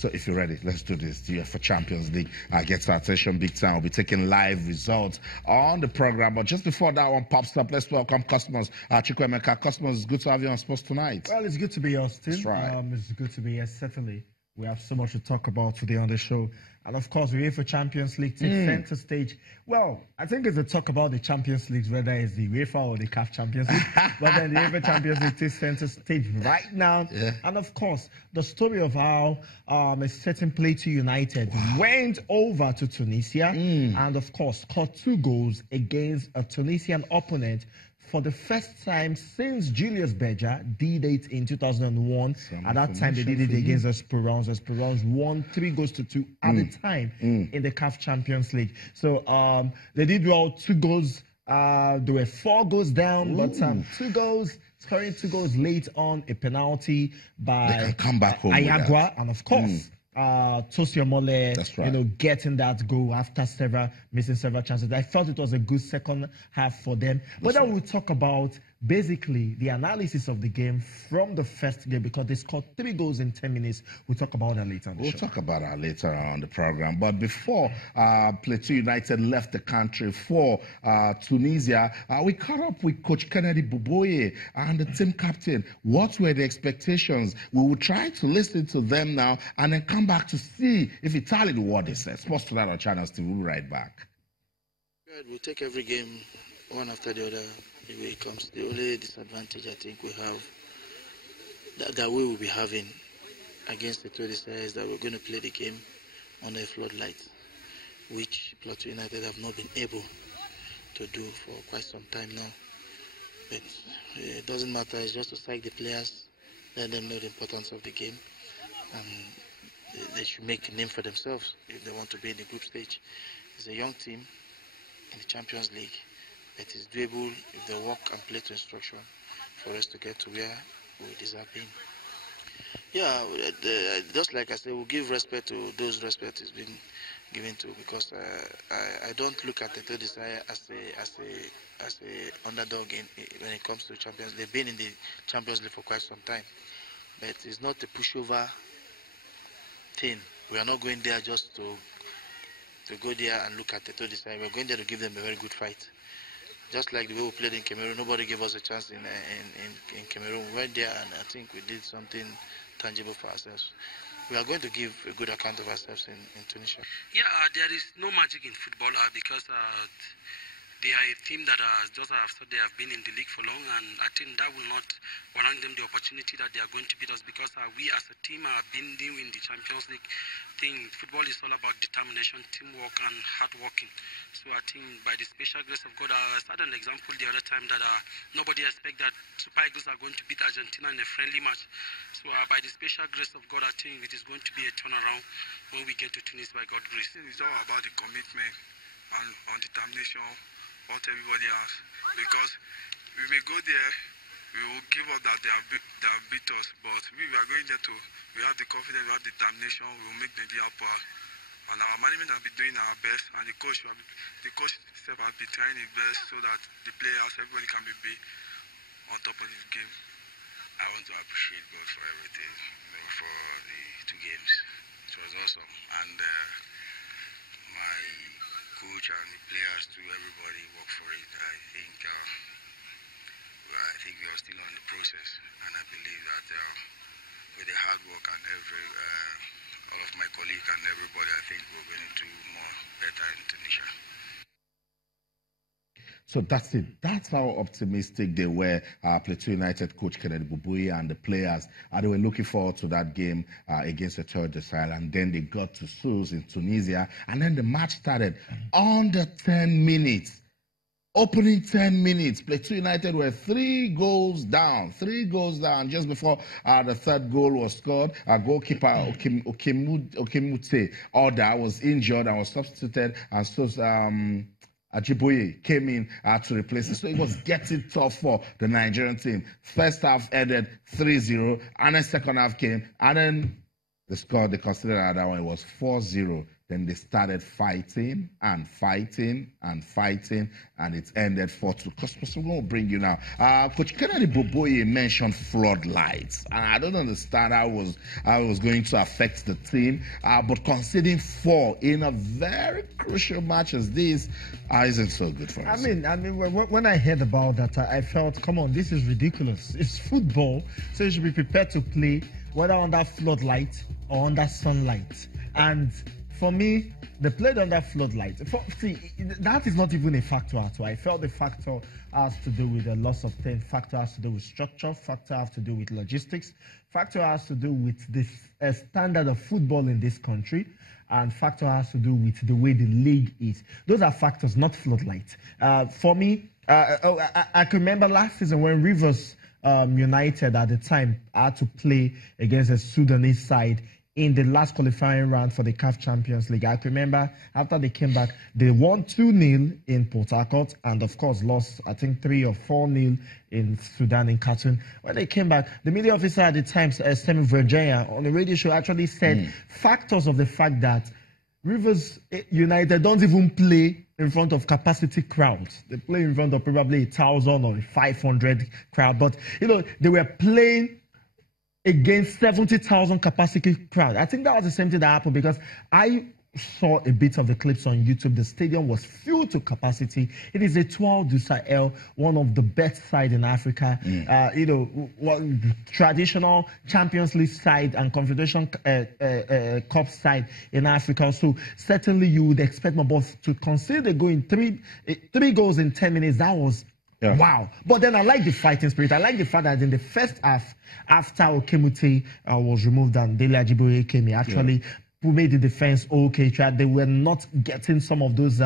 So if you're ready, let's do this. The UEFA Champions League gets our attention big time. We'll be taking live results on the program. But just before that one pops up, let's welcome customers. Chukwemeka, customers, it's good to have you on Sports Tonight. Well, it's good to be here, Austin. That's right. It's good to be here, certainly. We have so much to talk about today on the show. And of course, the UEFA Champions League takes center stage. Well, I think it's a talk about the Champions League, whether it's the UEFA or the CAF Champions League. But then the UEFA Champions League takes center stage right now. Yeah. And of course, the story of how a certain Pt1 United went over to Tunisia and of course scored 2 goals against a Tunisian opponent for the first time since Julius Berger did it in 2001. At that time, they did it against Esperance. Esperance won 3-2 at the time in the CAF Champions League. So they did well, 2 goals. There were 4 goals down, but 2 goals, scoring 2 goals late on, a penalty by Ayagua, and of course, Tosio Mole, right, getting that goal after missing several chances. I felt it was a good second half for them. But then we'll talk about basically the analysis of the game from the first game, because they scored 3 goals in 10 minutes. We'll talk about that later on the show. We'll talk about that later on the program. But before Pt1 United left the country for Tunisia, we caught up with Coach Kennedy Buboye and the team captain. What were the expectations? We will try to listen to them now and then come back to see if it tallied what they said. Sports Tonight on Channel Steve. We'll be right back. We take every game one after the other. The way it comes, the only disadvantage I think we have that we will be having against the Tunisia is that we're going to play the game under a floodlight, which Pt1 United have not been able to do for quite some time now. But it doesn't matter, it's just to psych the players, let them know the importance of the game, and they should make a name for themselves if they want to be in the group stage. It's a young team in the Champions League. It is doable if they work and play to instruction for us to get to where we deserve being. Yeah, just like I said, we'll give respect to those respect is being given to, because I don't look at the Tunisia as a underdog when it comes to Champions League. They've been in the Champions League for quite some time, but it's not a pushover thing. We are not going there just to go there and look at the Tunisia. We're going there to give them a very good fight. Just like the way we played in Cameroon, nobody gave us a chance in Cameroon. We went there and I think we did something tangible for ourselves. We are going to give a good account of ourselves in Tunisia. Yeah, there is no magic in football because they are a team that just after they have been in the league for long, and I think that will not warrant them the opportunity that they are going to beat us, because we as a team have been in the Champions League thing. Football is all about determination, teamwork, and hard working. So I think by the special grace of God, I started an example the other time that nobody expect that Super Eagles are going to beat Argentina in a friendly match. So by the special grace of God, I think it is going to be a turnaround when we get to Tunis by God's grace. It's all about the commitment and determination what everybody has, because we may go there, we will give up that they have beat us, but we are going there we have the confidence, we have determination, we will make Nigeria proud, and our management has been doing our best, and the coach himself has been trying his best so that the players, everybody can be on top of this game. I want to appreciate God for everything, for the 2 games. It was awesome, and my coach and the players too, everybody work for it. I think we are still on the process, and I believe that with the hard work and all of my colleagues and everybody, I think we're going to do better in Tunisia. So that's it. That's how optimistic they were. Pt1 United coach Kennedy Buboye and the players. They were looking forward to that game against the Turgis, and then they got to Sousse in Tunisia, and then the match started under 10 minutes. Opening 10 minutes, Pt1 United were 3 goals down. 3 goals down just before the 3rd goal was scored. Goalkeeper Okemute Oda was injured and was substituted, and so Ajiboye came in to replace it. So it was getting tough for the Nigerian team. First half ended 3-0, and then second half came, and then the score they considered that one, it was 4-0. Then they started fighting and fighting and fighting, and it ended 4-2. Because we won't bring you now. Coach Kennedy Boboye mentioned floodlights, and I don't understand how it was going to affect the team. But conceding 4 in a very crucial match as this isn't so good for us. I mean, when I heard about that, I felt, come on, this is ridiculous. It's football, so you should be prepared to play whether under floodlight or under sunlight. And for me, they played under floodlight. See, that is not even a factor at all. I felt the factor has to do with the loss of 10. Factor has to do with structure. Factor has to do with logistics. Factor has to do with the standard of football in this country. And factor has to do with the way the league is. Those are factors, not floodlight. For me, I can remember last season when Rivers United at the time had to play against a Sudanese side in the last qualifying round for the CAF Champions League. I can remember after they came back, they won 2-0 in Port Harcourt and, of course, lost, I think, 3 or 4-0 in Sudan, in Khartoum. When they came back, the media officer at the time, Stephen Virginia, on the radio show actually said factors of the fact that Rivers United don't even play in front of capacity crowds. They play in front of probably 1,000 or 500 crowd. But, they were playing against 70,000 capacity crowd. I think that was the same thing that happened because I saw a bit of the clips on YouTube. The stadium was filled to capacity. It is Etoile du Sahel, one of the best side in Africa. Traditional Champions League side and Confederation Cup side in Africa. So certainly you would expect my boss to consider going three goals in 10 minutes. That was wow. But then I like the fighting spirit. I like the fact that in the first half, after Okemute was removed and Dele Ajiboye came, he actually made the defense okay. They were not getting some of those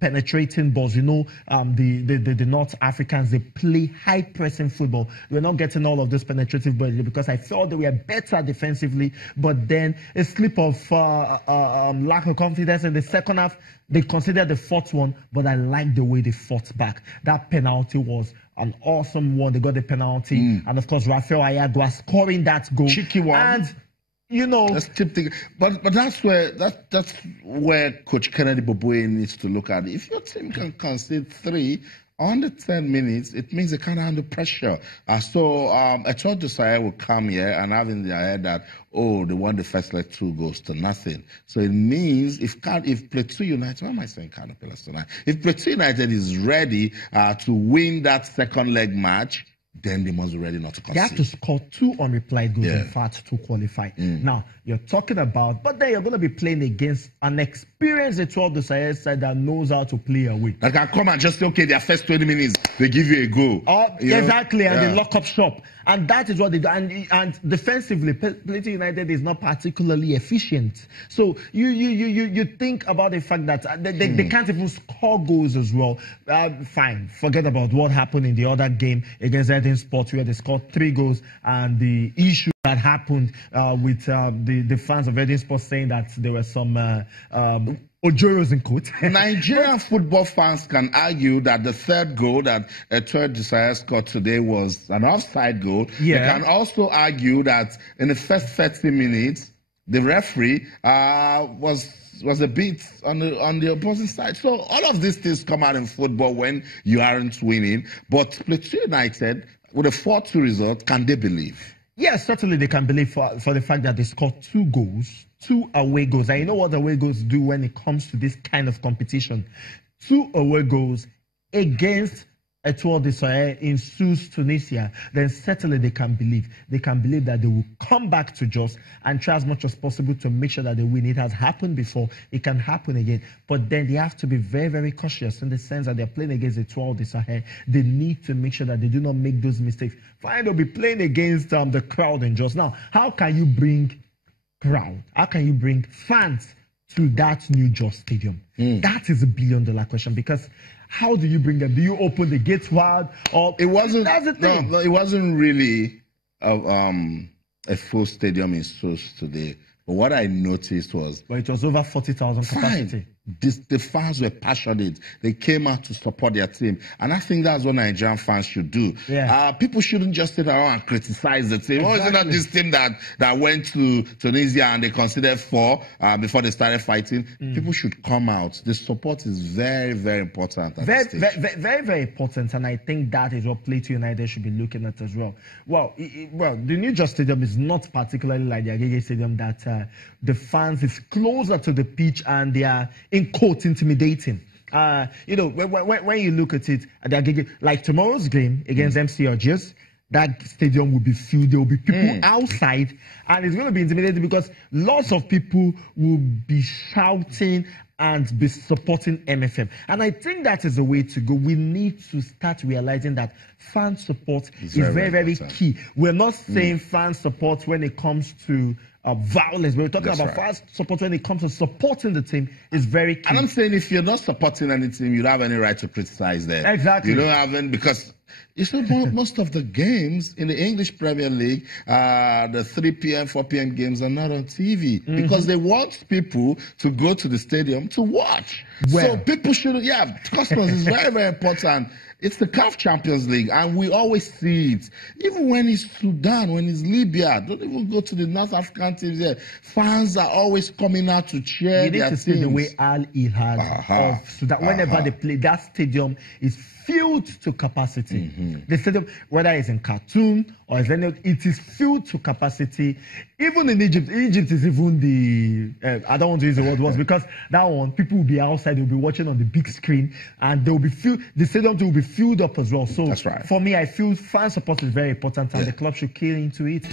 penetrating balls. The North Africans, they play high pressing football. We're not getting all of those penetrative balls because I felt they were better defensively. But then a slip of lack of confidence in the second half. They considered the fourth one, but I like the way they fought back. That penalty was an awesome one. They got the penalty, and of course Rafael Ayagua scoring that goal. Cheeky one. And let's keep thinking. But that's where Coach Kennedy Boboye needs to look at it. If your team can concede 3 under 10 minutes, it means they can't handle pressure. So Etoile du Sahel will come here and have in their head that, they won the first leg 2 goals to nothing. So it means if Pt1 United, why am I saying Caterpillars tonight? If Pt1 United is ready to win that second leg match, then they must be ready not to concede. They have to score 2 unreplied goals, in fact, to qualify. Now, you're talking about, but then you're going to be playing against an experienced Etoile du Sahel side that knows how to play away. That can come and just say, okay, their first 20 minutes, they give you a goal. Exactly, and they lock up shop. And that is what they do. And defensively, Pt1 United is not particularly efficient. So you think about the fact that they can't even score goals as well. Fine, forget about what happened in the other game against Eden Sports where they scored 3 goals and the issue that happened with the fans of Eden Sports saying that there were some Ojoyos in quote. Nigerian football fans can argue that the third goal that Etoile du Sahel scored today was an offside goal. They can also argue that in the first 30 minutes, the referee was a bit on the opposing side. So all of these things come out in football when you aren't winning. But Pt1 United, with a 4-2 result, can they believe? Yes, certainly they can believe for the fact that they scored 2 goals, 2 away goals. And you know what away goals do when it comes to this kind of competition? 2 away goals against Etoile du Sahel in Sousse, Tunisia. Then certainly they can believe. They can believe that they will come back to Jos and try as much as possible to make sure that they win. It has happened before. It can happen again. But then they have to be very, very cautious in the sense that they're playing against Etoile du Sahel. They need to make sure that they do not make those mistakes. Fine, they'll be playing against the crowd in Jos. Now, how can you bring crowd? How can you bring fans to that new Jos stadium? That is $1 billion question, because how do you bring them? Do you open the gates wide? Or it wasn't. That's the thing. No, it wasn't really a full stadium in Sousse today. But what I noticed was, it was over 40,000 capacity. the fans were passionate. They came out to support their team. And I think that's what Nigerian fans should do. Yeah. People shouldn't just sit around and criticize the team. Exactly. Oh, is it not this team that went to Tunisia and they considered 4 before they started fighting? People should come out. The support is very, very important at this stage. Very, very important. And I think that is what Plateau United should be looking at as well. Well, the new Just Stadium is not particularly like the Agege Stadium that the fans is closer to the pitch and they are in quote intimidating. When you look at it, like tomorrow's game against MC Algiers, that stadium will be filled. There will be people outside, and it's going to be intimidating because lots of people will be shouting and be supporting MFM. And I think that is the way to go. We need to start realizing that fan support is very, very key. We're not saying fan support when it comes to violence. We're talking about fan support when it comes to supporting the team is very key. And I'm saying if you're not supporting any team, you don't have any right to criticize them. Exactly. You don't have any, because it's not most of the games in the English Premier League, the 3 p.m., 4 p.m. games are not on TV because they want people to go to the stadium to watch. So people should, customers is very, very important. It's the CAF Champions League, and we always see it. Even when it's Sudan, when it's Libya, don't even go to the North African teams there. Fans are always coming out to cheer their teams. You need to see the way Al Ittihad of Sudan, whenever they play, that stadium is filled to capacity. The stadium, whether it's in Khartoum or it is filled to capacity. Even in Egypt is even the, I don't want to use the word once because that one, people will be outside, they'll be watching on the big screen, and they'll be filled, the stadium will be filled up as well. So that's right. For me, I feel fan support is very important, and the club should key into it.